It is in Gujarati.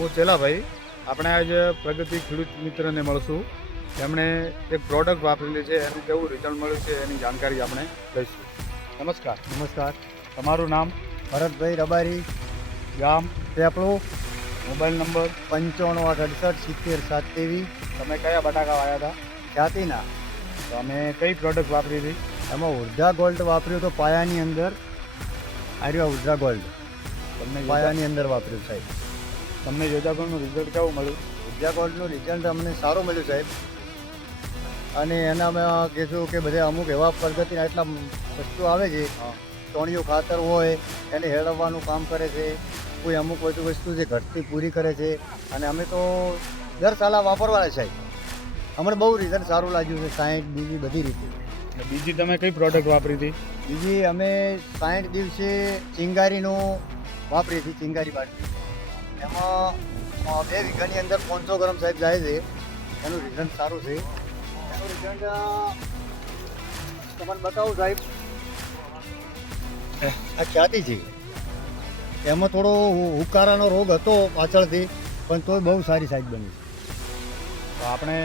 હું ચેલાભાઈ. આપણે આજે પ્રગતિ ખેડૂત મિત્રને મળશું. એમણે એક પ્રોડક્ટ વાપરેલી છે, એનું કેવું રિઝલ્ટ મળ્યું છે એની જાણકારી આપણે લઈશું. નમસ્કાર. નમસ્કાર. તમારું નામ, ભરતભાઈ રબારી, ગામ, પેપળો, મોબાઈલ નંબર, 9568 70 7 તમે કયા બટાકા વાવ્યા હતા, જાતિના. તો અમે કઈ પ્રોડક્ટ વાપરી હતી? એમાં ઉર્જા ગોલ્ડ વાપર્યું તો પાયાની અંદર. આર્યો ઉર્જા ગોલ્ડ તમને પાયાની અંદર વાપર્યું સાહેબ. તમને યોજાગોળનું રિઝલ્ટ કેવું મળ્યું? ઉર્જા ગોલ્ડનું રિઝલ્ટ અમને સારું મળ્યું સાહેબ. અને એનામાં કહેશું કે બધા અમુક એવા પ્રગતિના એટલા વસ્તુ આવે છે, ટોણિયું ખાતર હોય એને હેળવવાનું કામ કરે છે. કોઈ અમુક વસ્તુ જે ઘટતી પૂરી કરે છે. અને અમે તો દર સાલા વાપરવાના સાહેબ. અમને બહુ રિઝલ્ટ સારું લાગ્યું છે 60 બીજી બધી રીતે. અને બીજી તમે કઈ પ્રોડક્ટ વાપરી હતી? બીજી અમે 60 દિવસે ચિંગારીનું વાપરી હતી, ચિંગારી બાટલી. એમાં 2 વીઘાની અંદર 500 ગ્રામ સાહેબ જાય છે. એનું રિઝલ્ટ સારું છે. એનું રિઝલ્ટ તમને બતાવું સાહેબ. આ ખ્યાતિ છે. એમાં થોડો હુકારાનો રોગ હતો પાછળથી, પણ તોય બહુ સારી સાઈઝ બની. તો આપણે